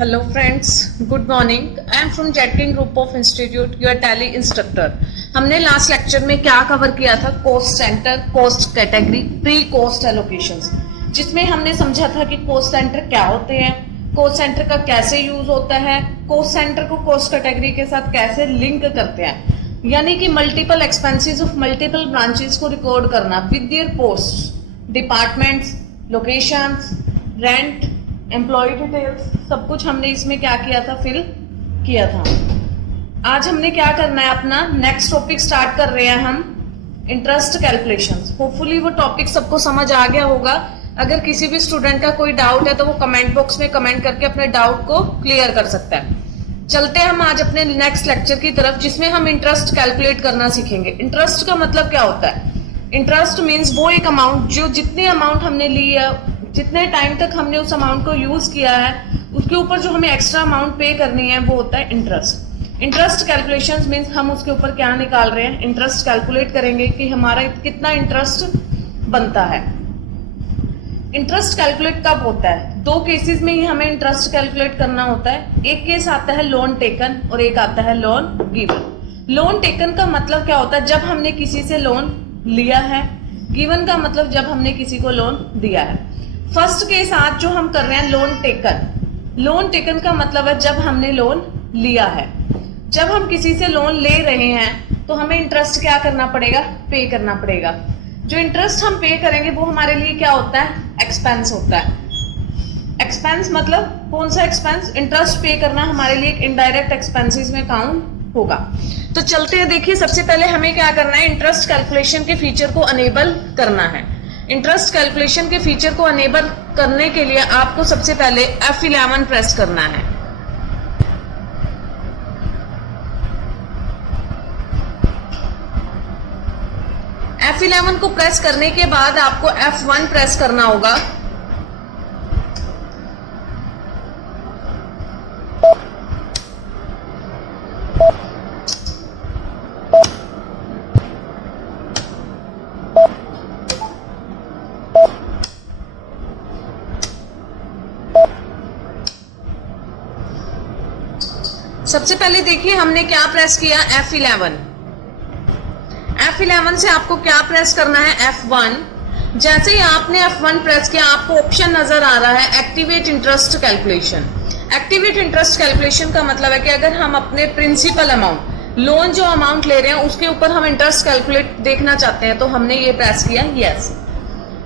Hello friends, good morning. I am from Jetking Group of Institute, your Tally instructor. हमने last lecture में क्या cover किया था? Cost centre, cost category, pre cost allocations, जिसमें हमने समझा था कि कॉस्ट सेंटर क्या होते हैं, कॉस्ट सेंटर का कैसे यूज होता है, कॉस्ट सेंटर को कॉस्ट कैटेगरी के साथ कैसे लिंक करते हैं, यानी कि multiple expenses of multiple branches को रिकॉर्ड करना with their post, departments, locations, rent, employee details, सब कुछ हमने इसमें क्या किया था, फिल किया था। आज हमने क्या करना है, अपना नेक्स्ट टॉपिक स्टार्ट कर रहे हैं हम, इंटरेस्ट कैलकुलेशंस। होपफुली वो टॉपिक सबको समझ आ गया होगा। अगर किसी भी स्टूडेंट का कोई डाउट है तो वो कमेंट बॉक्स में कमेंट करके अपने डाउट को क्लियर कर सकता है। चलते हैं हम आज अपने नेक्स्ट लेक्चर की तरफ, जिसमें हम इंटरेस्ट कैलकुलेट करना सीखेंगे। इंटरेस्ट का मतलब क्या होता है? इंटरेस्ट मीन्स वो एक अमाउंट जो जितनी अमाउंट हमने ली है, जितने टाइम तक हमने उस अमाउंट को यूज किया है, उसके ऊपर जो हमें एक्स्ट्रा अमाउंट पे करनी है वो होता है इंटरेस्ट। इंटरेस्ट कैलकुलेशंस मीन्स हम उसके ऊपर क्या निकाल रहे हैं, इंटरेस्ट कैलकुलेट करेंगे कि हमारा कितना इंटरेस्ट बनता है। इंटरेस्ट कैलकुलेट कब होता है? दो केसेस में ही हमें इंटरेस्ट कैलकुलेट करना होता है। एक केस आता है लोन टेकन और एक आता है लोन गिवन। लोन टेकन का मतलब क्या होता है? जब हमने किसी से लोन लिया है। गिवन का मतलब जब हमने किसी को लोन दिया है। फर्स्ट के साथ जो हम कर रहे हैं लोन टेकन, लोन टेकन का मतलब है जब हमने लोन लिया है। जब हम किसी से लोन ले रहे हैं तो हमें इंटरेस्ट क्या करना पड़ेगा, पे करना पड़ेगा। जो इंटरेस्ट हम पे करेंगे वो हमारे लिए क्या होता है, एक्सपेंस होता है। एक्सपेंस मतलब कौन सा एक्सपेंस? इंटरेस्ट पे करना हमारे लिए एक इनडायरेक्ट एक्सपेंसेस में काउंट होगा। तो चलते हैं, देखिए सबसे पहले हमें क्या करना है, इंटरेस्ट कैलकुलेशन के फीचर को अनेबल करना है। इंटरेस्ट कैलकुलेशन के फीचर को अनेबल करने के लिए आपको सबसे पहले F11 प्रेस करना है। F11 को प्रेस करने के बाद आपको F1 प्रेस करना होगा। सबसे पहले देखिए हमने क्या प्रेस किया, F11। F11 से आपको क्या प्रेस करना है, F1। जैसे ही आपने F1 प्रेस किया आपको ऑप्शन नजर आ रहा है activate interest calculation. Activate interest calculation का मतलब है कि अगर हम अपने प्रिंसिपल अमाउंट, लोन जो अमाउंट ले रहे हैं उसके ऊपर हम इंटरेस्ट कैलकुलेट देखना चाहते हैं, तो हमने ये प्रेस किया yes.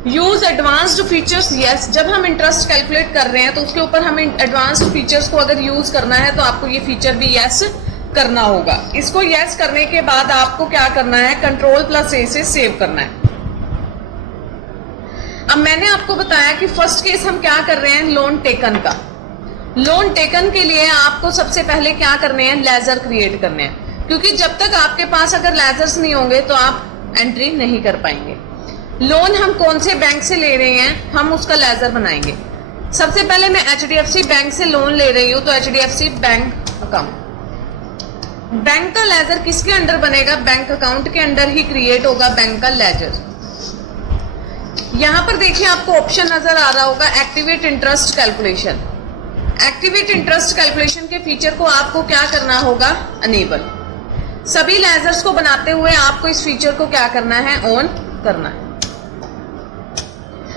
Use advanced features, yes. जब हम इंटरेस्ट कैलकुलेट कर रहे हैं तो उसके ऊपर हमें एडवांस्ड फीचर्स को अगर यूज करना है तो आपको ये फीचर भी यस करना होगा। इसको यस करने के बाद आपको क्या करना है, Ctrl+A से सेव करना है। अब मैंने आपको बताया कि फर्स्ट केस हम क्या कर रहे हैं, लोन टेकन का। लोन टेकन के लिए आपको सबसे पहले क्या करने हैं, लेजर क्रिएट करने हैं, क्योंकि जब तक आपके पास अगर लेजर्स नहीं होंगे तो आप एंट्री नहीं कर पाएंगे। लोन हम कौन से बैंक से ले रहे हैं, हम उसका लेजर बनाएंगे। सबसे पहले मैं HDFC बैंक से लोन ले रही हूं तो HDFC बैंक अकाउंट। बैंक का लेजर किसके अंडर बनेगा, बैंक अकाउंट के अंडर ही क्रिएट होगा बैंक का लेजर। यहां पर देखिए आपको ऑप्शन नजर आ रहा होगा activate interest calculation. Activate interest calculation के फीचर को आपको क्या करना होगा, अनेबल। सभी लेजर्स को बनाते हुए आपको इस फीचर को क्या करना है, ऑन करना है।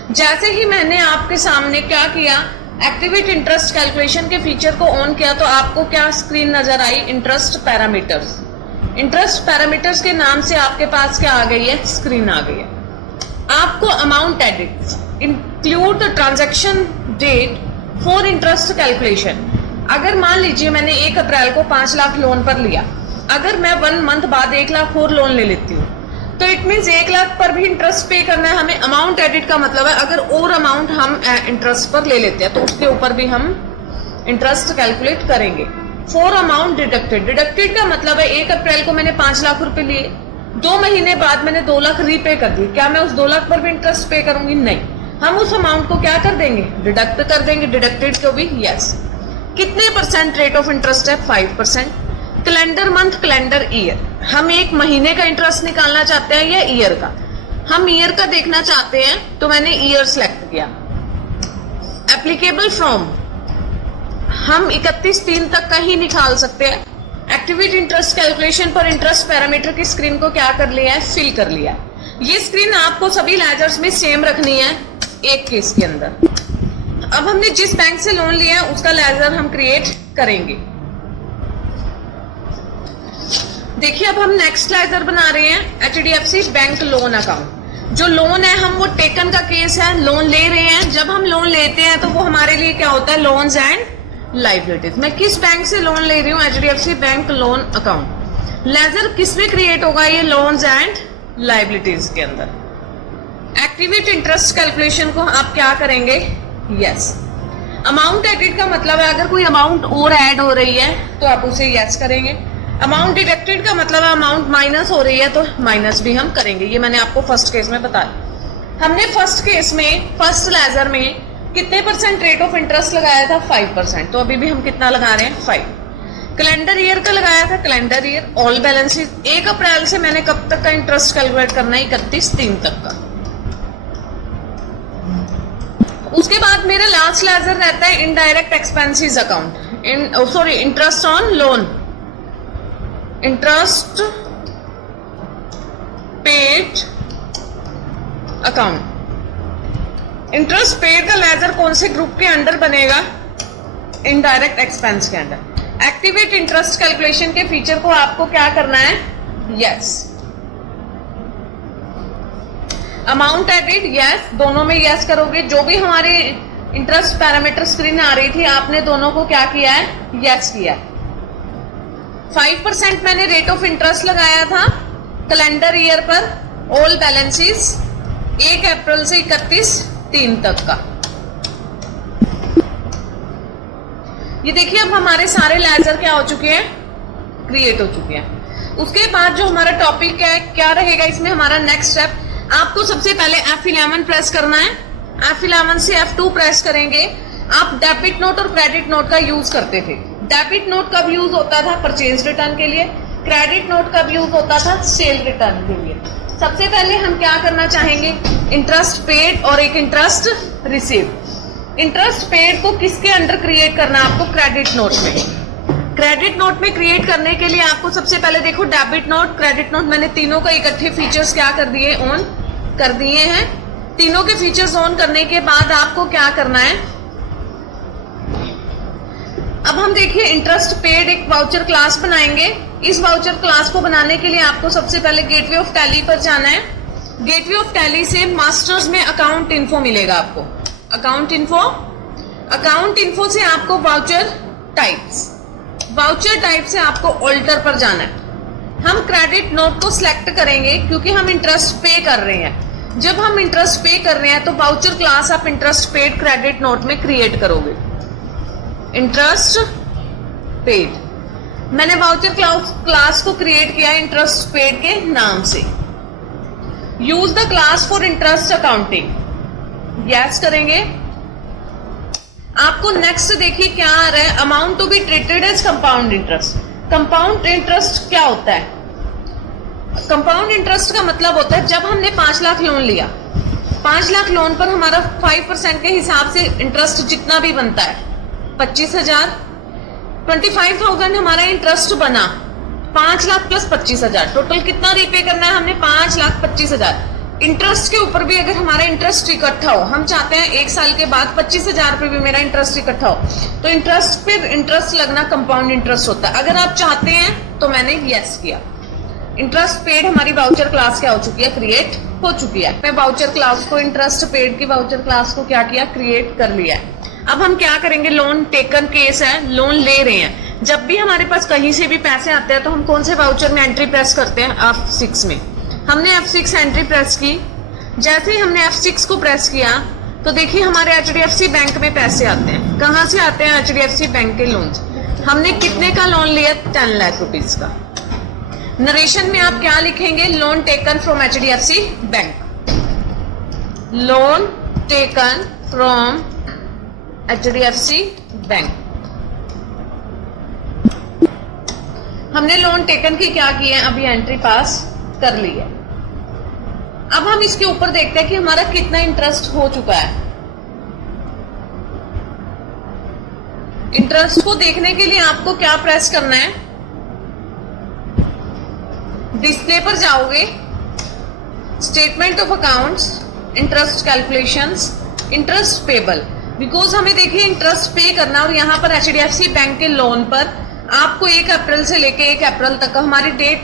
जैसे ही मैंने आपके सामने क्या किया, एक्टिवेट इंटरेस्ट कैलकुलेशन के फीचर को ऑन किया तो आपको क्या स्क्रीन नजर आई, इंटरेस्ट पैरामीटर्स। इंटरेस्ट पैरामीटर्स के नाम से आपके पास क्या आ गई है, स्क्रीन आ गई है। आपको amount edit, include transaction date for interest calculation. अगर मान लीजिए मैंने 1 अप्रैल को 5 लाख लोन पर लिया, अगर मैं 1 मंथ बाद 1 लाख और लोन ले लेती हूँ तो इट मीन्स 1 लाख पर भी इंटरेस्ट पे करना है हमें। अमाउंट एडिट का मतलब है अगर और अमाउंट हम इंटरेस्ट पर ले लेते हैं तो उसके ऊपर भी हम इंटरेस्ट कैलकुलेट करेंगे। फॉर अमाउंट डिडक्टेड, डिडक्टेड का मतलब है 1 अप्रैल को मैंने 5 लाख रुपए लिए, 2 महीने बाद मैंने 2 लाख रीपे कर दिए, क्या मैं उस 2 लाख पर भी इंटरेस्ट पे करूंगी? नहीं, हम उस अमाउंट को क्या कर देंगे, डिडक्ट कर देंगे। डिडक्टेड को भी यस। कितने % रेट ऑफ इंटरेस्ट है, 5%। कैलेंडर मंथ, कैलेंडर ईयर, हम 1 महीने का इंटरेस्ट निकालना चाहते हैं या ईयर का? हम ईयर का देखना चाहते हैं तो मैंने ईयर सेलेक्ट किया। एप्लीकेबल फ्रॉम, हम 31/3 तक का ही निकाल सकते हैं। एक्टिविटी इंटरेस्ट कैलकुलेशन पर इंटरेस्ट पैरामीटर की स्क्रीन को क्या कर लिया है, फिल कर लिया है। ये स्क्रीन आपको सभी लेजर्स में सेम रखनी है एक केस के अंदर। अब हमने जिस बैंक से लोन लिया है उसका लेजर हम क्रिएट करेंगे। देखिए अब हम नेक्स्ट लेजर बना रहे हैं HDFC बैंक लोन अकाउंट। जो लोन है हम वो टेकन का केस है, लोन ले रहे हैं। जब हम लोन लेते हैं तो वो हमारे लिए क्या होता है, लोन्स एंड लाइबिलिटीज। मैं किस बैंक से लोन ले रही हूँ, HDFC bank loan account. Ledger किसमें क्रिएट होगा, ये लोन्स एंड लाइबिलिटीज के अंदर। एक्टिविटी इंटरेस्ट कैलकुलेशन को आप क्या करेंगे, यस। अमाउंट एडिड का मतलब है अगर कोई अमाउंट और ऐड हो रही है तो आप उसे यस करेंगे। अमाउंट डिडक्टेड का मतलब है अमाउंट माइनस हो रही है तो माइनस भी हम करेंगे। ये मैंने आपको फर्स्ट केस में बताया। हमने फर्स्ट केस में, फर्स्ट लेजर में कितने % रेट ऑफ इंटरेस्ट लगाया था, 5%। तो अभी भी हम कितना लगा रहे हैं, 5। कैलेंडर ईयर का लगाया था, कैलेंडर ईयर। ऑल बैलेंसेस 1 अप्रैल से मैंने कब तक का इंटरेस्ट कैलकुलेट करना है, 31/3 तक का। उसके बाद मेरा लास्ट लेजर रहता है indirect expenses account, interest on loan, interest paid account. Interest paid का लेजर कौन से ग्रुप के अंडर बनेगा, इनडायरेक्ट एक्सपेंस के अंडर। एक्टिवेट इंटरेस्ट कैलकुलेशन के फीचर को आपको क्या करना है, यस। अमाउंट एडिड, यस, दोनों में यस करोगे। जो भी हमारे इंटरेस्ट पैरामीटर स्क्रीन आ रही थी आपने दोनों को क्या किया है, यस किया। 5% मैंने रेट ऑफ इंटरेस्ट लगाया था कैलेंडर ईयर पर, ऑल बैलेंसेस 1 अप्रैल से 31/3 तक का। ये देखिए अब हमारे सारे लेजर क्या हो चुके हैं, क्रिएट हो चुके हैं। उसके बाद जो हमारा टॉपिक क्या रहेगा इसमें, हमारा नेक्स्ट स्टेप, आपको सबसे पहले F11 प्रेस करना है। F11 से F2 प्रेस करेंगे। आप डेबिट नोट और क्रेडिट नोट का यूज करते थे। डेबिट नोट कब यूज होता था, परचेज रिटर्न के लिए। क्रेडिट नोट कब यूज होता था, सेल रिटर्न के लिए। सबसे पहले हम क्या करना चाहेंगे, इंटरेस्ट पेड और एक इंटरेस्ट रिसीव। इंटरेस्ट पेड को किसके अंडर क्रिएट करना है आपको, क्रेडिट नोट में। क्रेडिट नोट में क्रिएट करने के लिए आपको सबसे पहले देखो डेबिट नोट, क्रेडिट नोट, मैंने तीनों का इकट्ठे फीचर्स क्या कर दिए, ऑन कर दिए हैं। तीनों के फीचर्स ऑन करने के बाद आपको क्या करना है, अब हम देखिए इंटरेस्ट पेड एक वाउचर क्लास बनाएंगे। इस वाउचर क्लास को बनाने के लिए आपको सबसे पहले गेटवे ऑफ टैली पर जाना है। गेटवे ऑफ टैली से मास्टर्स में अकाउंट इन्फो मिलेगा आपको, अकाउंट इन्फो से आपको वाउचर टाइप से आपको ऑल्टर पर जाना है। हम क्रेडिट नोट को सिलेक्ट करेंगे क्योंकि हम इंटरेस्ट पे कर रहे हैं। जब हम इंटरेस्ट पे कर रहे हैं तो वाउचर क्लास आप इंटरेस्ट पेड क्रेडिट नोट में क्रिएट करोगे, इंटरेस्ट पेड। मैंने वाउचर क्लास को क्रिएट किया इंटरेस्ट पेड के नाम से। Use the class for interest accounting, yes करेंगे। आपको नेक्स्ट देखिए क्या आ रहा है, amount to be treated as compound interest. Compound interest क्या होता है, कंपाउंड इंटरेस्ट का मतलब होता है जब हमने 5 लाख लोन लिया, 5 लाख लोन पर हमारा 5% के हिसाब से इंटरेस्ट जितना भी बनता है 25,000, 25,000 हमारा इंटरेस्ट बना, 5 लाख प्लस 25,000, टोटल कितना रीपे करना है हमने, 5,25,000। इंटरेस्ट के ऊपर भी अगर हमारा इंटरेस्ट इकट्ठा हो, हम चाहते हैं 1 साल के बाद 25,000 पे भी मेरा इंटरेस्ट इकट्ठा हो, तो इंटरेस्ट पे इंटरेस्ट लगना कंपाउंड इंटरेस्ट होता है। अगर आप चाहते हैं तो मैंने यस किया। इंटरेस्ट पेड हमारी वाउचर क्लास क्या हो चुकी है, क्रिएट हो चुकी है। मैं वाउचर क्लास को, इंटरेस्ट पेड की वाउचर क्लास को क्या किया, क्रिएट कर लिया है। अब हम क्या करेंगे, लोन टेकन केस है, लोन ले रहे हैं। जब भी हमारे पास कहीं से भी पैसे आते हैं तो हम कौन से वाउचर में एंट्री प्रेस करते हैं, F6 में। हमने F6 एंट्री प्रेस की। जैसे ही हमने F6 को प्रेस किया तो देखिए हमारे HDFC बैंक में पैसे आते हैं। कहाँ से आते हैं, HDFC बैंक के लोन। हमने कितने का लोन लिया, 10 लाख रुपीज का। नरेशन में आप क्या लिखेंगे, loan taken from HDFC bank, loan taken from HDFC bank. हमने लोन टेकन की क्या किया है, अभी एंट्री पास कर ली है। अब हम इसके ऊपर देखते हैं कि हमारा कितना इंटरेस्ट हो चुका है। इंटरेस्ट को देखने के लिए आपको क्या प्रेस करना है, डिस्प्ले पर जाओगे, statement of accounts, interest calculations, interest payable. Because हमें देखिए इंटरेस्ट पे करना, और यहाँ पर HDFC बैंक के लोन पर आपको 1 अप्रैल से लेके 1 अप्रैल तक हमारी डेट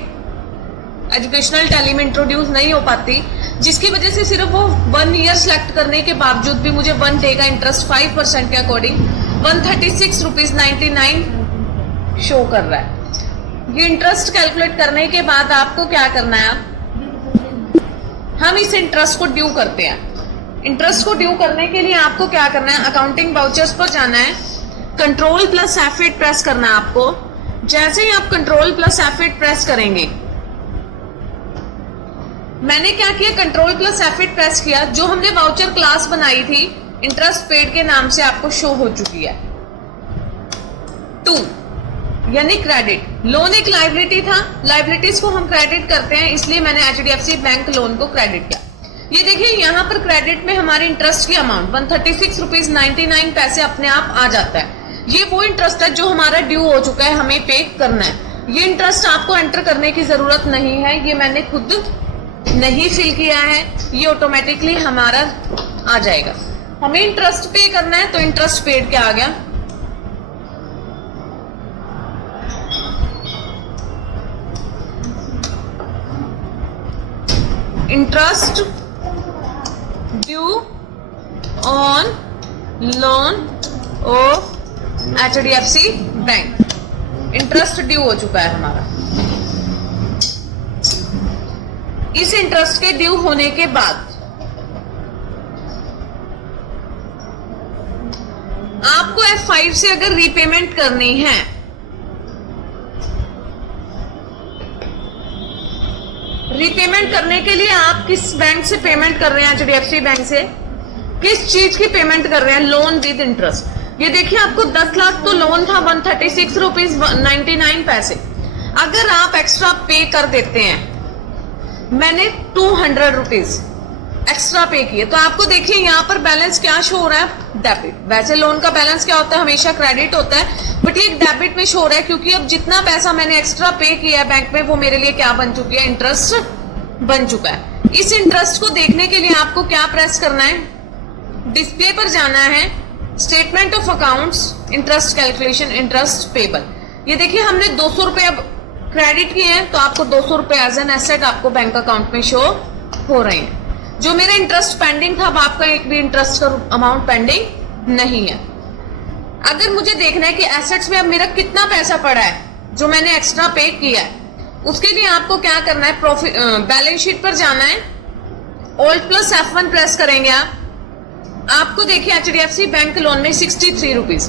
एजुकेशनल टैली में इंट्रोड्यूस नहीं हो पाती, जिसकी वजह से सिर्फ वो 1 ईयर सेलेक्ट करने के बावजूद भी मुझे 1 डे का इंटरेस्ट 5% के अकॉर्डिंग 136.99 शो कर रहा है। ये इंटरेस्ट कैलकुलेट करने के बाद आपको क्या करना है, हम इस इंटरेस्ट को ड्यू करते हैं। इंटरेस्ट को ड्यू करने के लिए आपको क्या करना है, अकाउंटिंग वाउचर्स पर जाना है, कंट्रोल प्लस F8 प्रेस करना है आपको। जैसे ही आप कंट्रोल प्लस F8 प्रेस करेंगे, मैंने क्या किया, कंट्रोल प्लस F8 प्रेस किया, जो हमने वाउचर क्लास बनाई थी इंटरेस्ट पेड के नाम से आपको शो हो चुकी है। 2 यानी क्रेडिट। लोन एक लाइबिलिटी था, लाइबिलिटीज को हम क्रेडिट करते हैं, इसलिए मैंने HDFC बैंक लोन को क्रेडिट किया। ये देखिए यहाँ पर क्रेडिट में हमारे इंटरेस्ट की अमाउंट 136.99 अपने आप आ जाता है। ये वो इंटरेस्ट है जो हमारा ड्यू हो चुका है, हमें पे करना है। ये इंटरेस्ट आपको एंटर करने की जरूरत नहीं है, ये मैंने खुद नहीं फिल किया है, ये ऑटोमेटिकली हमारा आ जाएगा। हमें इंटरेस्ट पे करना है, तो इंटरेस्ट पेड क्या आ गया, interest due on loan of HDFC bank. Interest due हो चुका है हमारा। इस इंटरेस्ट के ड्यू होने के बाद आपको F5 से अगर रीपेमेंट करनी है, रीपेमेंट करने के लिए आप किस बैंक से पेमेंट कर रहे हैं, HDFC बैंक से किस चीज की पेमेंट कर रहे हैं, लोन विद इंटरेस्ट। ये देखिए आपको 10 लाख तो लोन था 136.99। अगर आप एक्स्ट्रा पे कर देते हैं, मैंने 200 रुपीज एक्स्ट्रा पे किए, तो आपको देखिए यहाँ पर बैलेंस क्या शो हो रहा है, डेबिट। वैसे लोन का बैलेंस क्या होता है, हमेशा क्रेडिट होता है, बट ये डेबिट में शो हो रहा है, क्योंकि अब जितना पैसा मैंने एक्स्ट्रा पे किया है बैंक में, वो मेरे लिए क्या बन चुकी है, इंटरेस्ट बन चुका है। इस इंटरेस्ट को देखने के लिए आपको क्या प्रेस करना है, डिस्प्ले पर जाना है, statement of accounts, interest calculation, interest payable. ये देखिए हमने 200 रुपए अब क्रेडिट किए हैं, तो आपको 200 रुपए एज एन एसेट आपको बैंक अकाउंट में शो हो रहे हैं। जो मेरा इंटरेस्ट पेंडिंग था, अब आपका एक भी इंटरेस्ट का अमाउंट पेंडिंग नहीं है। अगर मुझे देखना है कि एसेट्स में अब मेरा कितना पैसा पड़ा है जो मैंने एक्स्ट्रा पे किया है, उसके लिए आपको क्या करना है, प्रॉफिट बैलेंस शीट पर जाना है, Alt प्लस F1 प्रेस करेंगे आपको देखिए HDFC बैंक लोन में 63 रुपीज,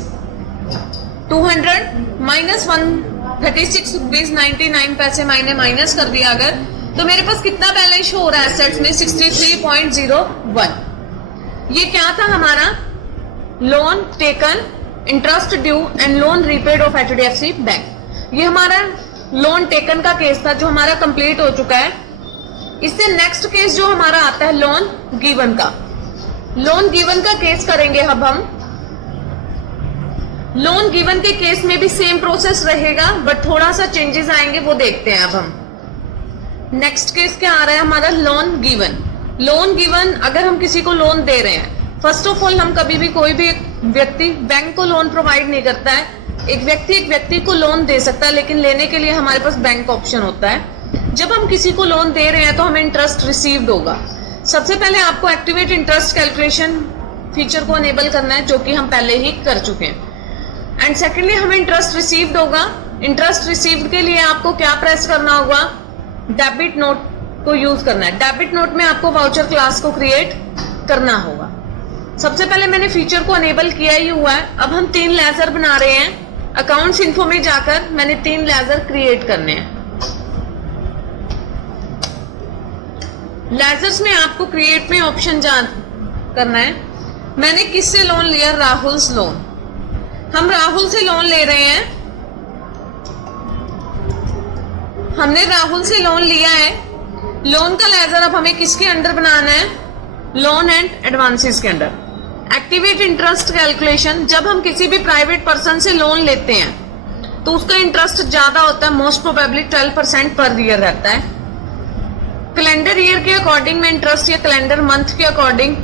200 माइनस 136.99 मैंने माइनस कर दिया अगर, तो मेरे पास कितना बैलेंस हो रहा है एसेट्स में, 63.01। ये क्या था हमारा, loan taken, interest due and loan repaid of HDFC bank. ये हमारा लोन टेकन का केस था जो हमारा कंप्लीट हो चुका है। इससे नेक्स्ट केस जो हमारा आता है लोन गिवन का, लोन गिवन का केस करेंगे अब हम। लोन गिवन के केस में भी सेम प्रोसेस रहेगा, बट थोड़ा सा चेंजेस आएंगे, वो देखते हैं अब हम। नेक्स्ट केस क्या आ रहा है हमारा, लोन गिवन। लोन गिवन अगर हम किसी को लोन दे रहे हैं, फर्स्ट ऑफ ऑल हम कभी भी कोई भी व्यक्ति बैंक को लोन प्रोवाइड नहीं करता है। एक व्यक्ति को लोन दे सकता है, लेकिन लेने के लिए हमारे पास बैंक ऑप्शन होता है। जब हम किसी को लोन दे रहे हैं तो हमें इंटरेस्ट रिसीव्ड होगा। सबसे पहले आपको एक्टिवेट इंटरेस्ट कैलकुलेशन फीचर को एनेबल करना है, जो कि हम पहले ही कर चुके हैं। एंड सेकेंडली हमें इंटरेस्ट रिसीव्ड होगा। इंटरेस्ट रिसीव्ड के लिए आपको क्या प्रेस करना होगा, डेबिट नोट को यूज करना है। डेबिट नोट में आपको वाउचर क्लास को क्रिएट करना होगा। सबसे पहले मैंने फीचर को एनेबल किया ही हुआ है। अब हम 3 लेजर बना रहे हैं। अकाउंट्स इन्फो में जाकर मैंने 3 लेजर क्रिएट करने हैं। लेजर्स में आपको क्रिएट में ऑप्शन जान करना है। मैंने किससे लोन लिया, राहुल्स लोन। हम राहुल से लोन ले रहे हैं। हमने राहुल से लोन लिया है। लोन का लेजर अब हमें किसके अंडर बनाना है, लोन एंड एडवांसेस के अंडर। एक्टिवेट इंटरेस्ट कैलकुलेशन, जब हम किसी भी प्राइवेट पर्सन से लोन लेते हैं तो उसका इंटरेस्ट ज्यादा होता है, मोस्ट प्रोबेबली 12% पर ईयर रहता है। कैलेंडर ईयर के अकॉर्डिंग में इंटरेस्ट या कैलेंडर मंथ के अकॉर्डिंग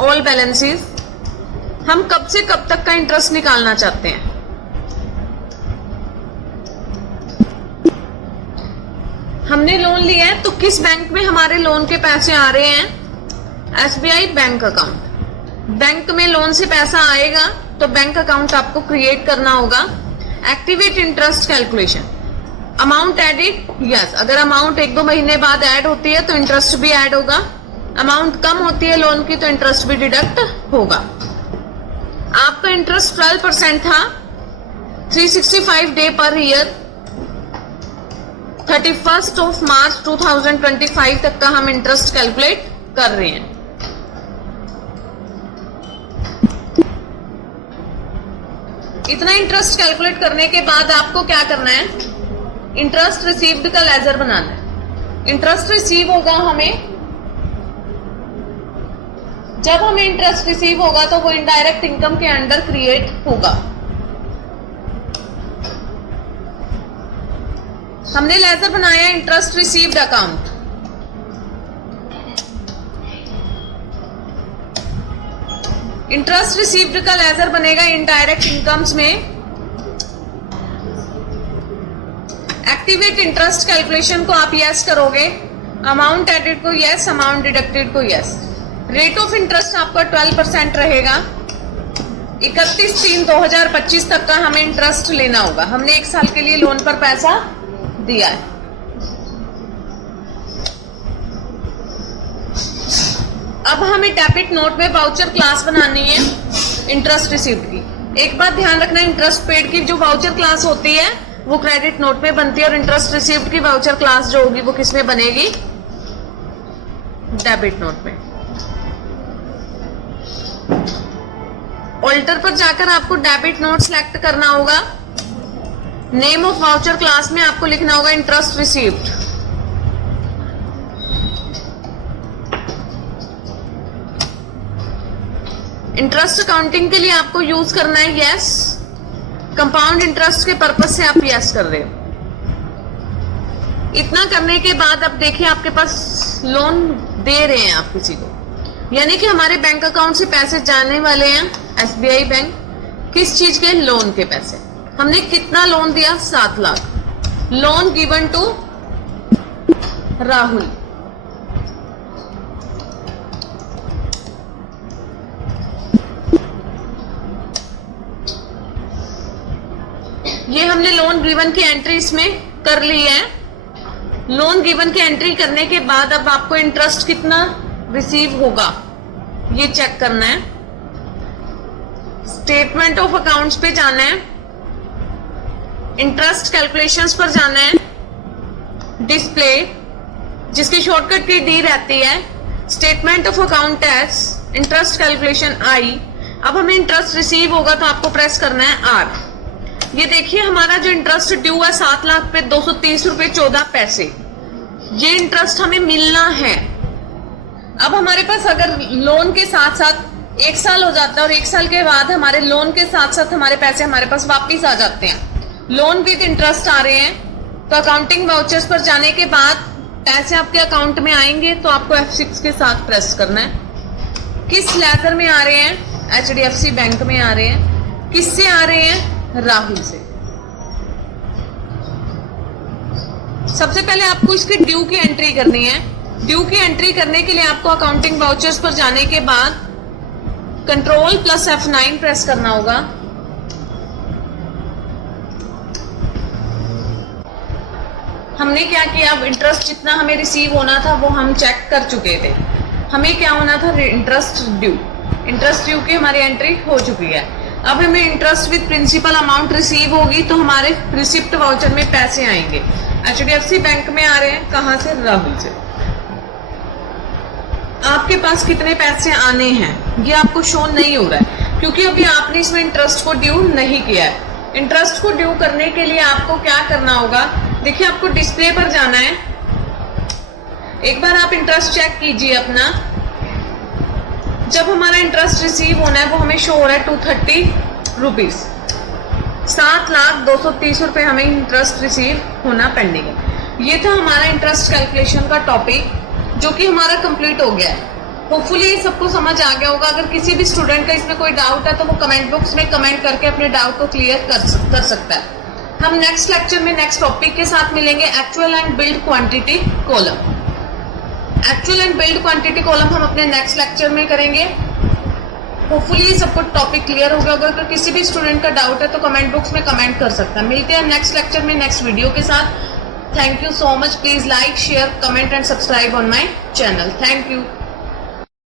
ऑल बैलेंसेस, हम कब से कब तक का इंटरेस्ट निकालना चाहते हैं। हमने लोन लिया है तो किस बैंक में हमारे लोन के पैसे आ रहे हैं, SBI बैंक अकाउंट। बैंक में लोन से पैसा आएगा तो बैंक अकाउंट आपको क्रिएट करना होगा। Activate interest calculation, amount added, yes, अगर अमाउंट 1-2 महीने बाद ऐड होती है तो इंटरेस्ट भी ऐड होगा। अमाउंट कम होती है लोन की तो इंटरेस्ट भी डिडक्ट होगा। आपका इंटरेस्ट 12% था, 365 डे पर ईयर, 31 मार्च 2025 तक का हम इंटरेस्ट कैलकुलेट कर रहे हैं। इतना इंटरेस्ट कैलकुलेट करने के बाद आपको क्या करना है, इंटरेस्ट रिसीव्ड का लेजर बनाना है। इंटरेस्ट रिसीव होगा हमें, जब हमें इंटरेस्ट रिसीव होगा तो वो इनडायरेक्ट इनकम के अंडर क्रिएट होगा। हमने लेजर बनाया interest received account. Interest received का लेजर बनेगा इनडायरेक्ट इनकम्स में। एक्टिवेट इंटरेस्ट कैलकुलेशन को आप यस करोगे, अमाउंट एडेड को यस, अमाउंट डिडक्टेड को यस। रेट ऑफ इंटरेस्ट आपका 12% रहेगा। 31/3/2025 तक का हमें इंटरेस्ट लेना होगा। हमने 1 साल के लिए लोन पर पैसा दिया है। अब हमें डेबिट नोट में वाउचर क्लास बनानी है इंटरेस्ट रिसीव्ड की। एक बात ध्यान रखना, इंटरेस्ट पेड की जो वाउचर क्लास होती है वो क्रेडिट नोट में बनती है और इंटरेस्ट रिसीव्ड की वाउचर क्लास जो होगी वो किसमें बनेगी, डेबिट नोट में। ऑल्टर पर जाकर आपको डेबिट नोट सेलेक्ट करना होगा। नेम ऑफ वाउचर क्लास में आपको लिखना होगा इंटरेस्ट रिसीव्ड। इंटरेस्ट अकाउंटिंग के लिए आपको यूज करना है यस। कंपाउंड इंटरेस्ट के पर्पज से आप यस कर रहे हो। इतना करने के बाद अब देखिए आपके पास लोन दे रहे हैं आप किसी को, यानी कि हमारे बैंक अकाउंट से पैसे जाने वाले हैं SBI बैंक। किस चीज के, लोन के पैसे। हमने कितना लोन दिया, 7 lakh. Loan given to Rahul. ये हमने लोन गिवन की एंट्री इसमें कर ली है। लोन गिवन की एंट्री करने के बाद अब आपको इंटरेस्ट कितना रिसीव होगा ये चेक करना है। स्टेटमेंट ऑफ अकाउंट्स पे जाना है, इंटरेस्ट कैलकुलेशंस पर जाना है, डिस्प्ले जिसकी शॉर्टकट की डी रहती है, statement of account S, interest calculation I. अब हमें इंटरेस्ट रिसीव होगा तो आपको प्रेस करना है आर। ये देखिए हमारा जो इंटरेस्ट ड्यू है 7 लाख पे 230 रुपए 14 पैसे, ये इंटरेस्ट हमें मिलना है। अब हमारे पास अगर लोन के साथ साथ 1 साल हो जाता है और 1 साल के बाद हमारे लोन के साथ साथ हमारे पैसे हमारे पास वापिस आ जाते हैं, लोन विद इंटरेस्ट आ रहे हैं, तो अकाउंटिंग वाउचर्स पर जाने के बाद पैसे आपके अकाउंट में आएंगे तो आपको F6 के साथ प्रेस करना है। किस लेजर में आ रहे हैं, HDFC बैंक में आ रहे हैं। किससे आ रहे हैं, राहुल से। सबसे पहले आपको इसके ड्यू की एंट्री करनी है। ड्यू की एंट्री करने के लिए आपको अकाउंटिंग वाउचर्स पर जाने के बाद Ctrl+F9 प्रेस करना होगा। हमने क्या किया, अब इंटरेस्ट जितना हमें रिसीव होना था वो हम चेक कर चुके थे। हमें क्या होना था, इंटरेस्ट ड्यू की हमारी एंट्री हो चुकी है। अब हमें interest with principal amount receive होगी तो हमारे रिसिप्ट वाउचर में पैसे आएंगे। HDFC बैंक में आ रहे हैं, कहां से, राहुल से। आपके पास कितने पैसे आने हैं ये आपको शो नहीं हो रहा है क्योंकि अभी आपने इसमें इंटरेस्ट को ड्यू नहीं किया है। इंटरेस्ट को ड्यू करने के लिए आपको क्या करना होगा, देखिए आपको डिस्प्ले पर जाना है। एक बार आप इंटरेस्ट चेक कीजिए अपना। जब हमारा इंटरेस्ट रिसीव होना है वो हमें शो हो रहा है 230 रुपीज, 7,230 रुपए हमें इंटरेस्ट रिसीव होना पेंडिंग है। ये था हमारा इंटरेस्ट कैलकुलेशन का टॉपिक जो कि हमारा कंप्लीट हो गया है। होपफुली ये सबको समझ आ गया होगा। अगर किसी भी स्टूडेंट का इसमें कोई डाउट है तो वो कमेंट बॉक्स में कमेंट करके अपने डाउट को क्लियर कर सकता है। हम नेक्स्ट लेक्चर में नेक्स्ट टॉपिक के साथ मिलेंगे, actual and build quantity column. Actual and build quantity column हम अपने नेक्स्ट लेक्चर में करेंगे। होपफुली सबको टॉपिक क्लियर हो गया होगा। अगर किसी भी स्टूडेंट का डाउट है तो कमेंट बॉक्स में कमेंट कर सकता है। मिलते हैं नेक्स्ट लेक्चर में नेक्स्ट वीडियो के साथ। Thank you so much. Please like, share, comment and subscribe on my channel. Thank you.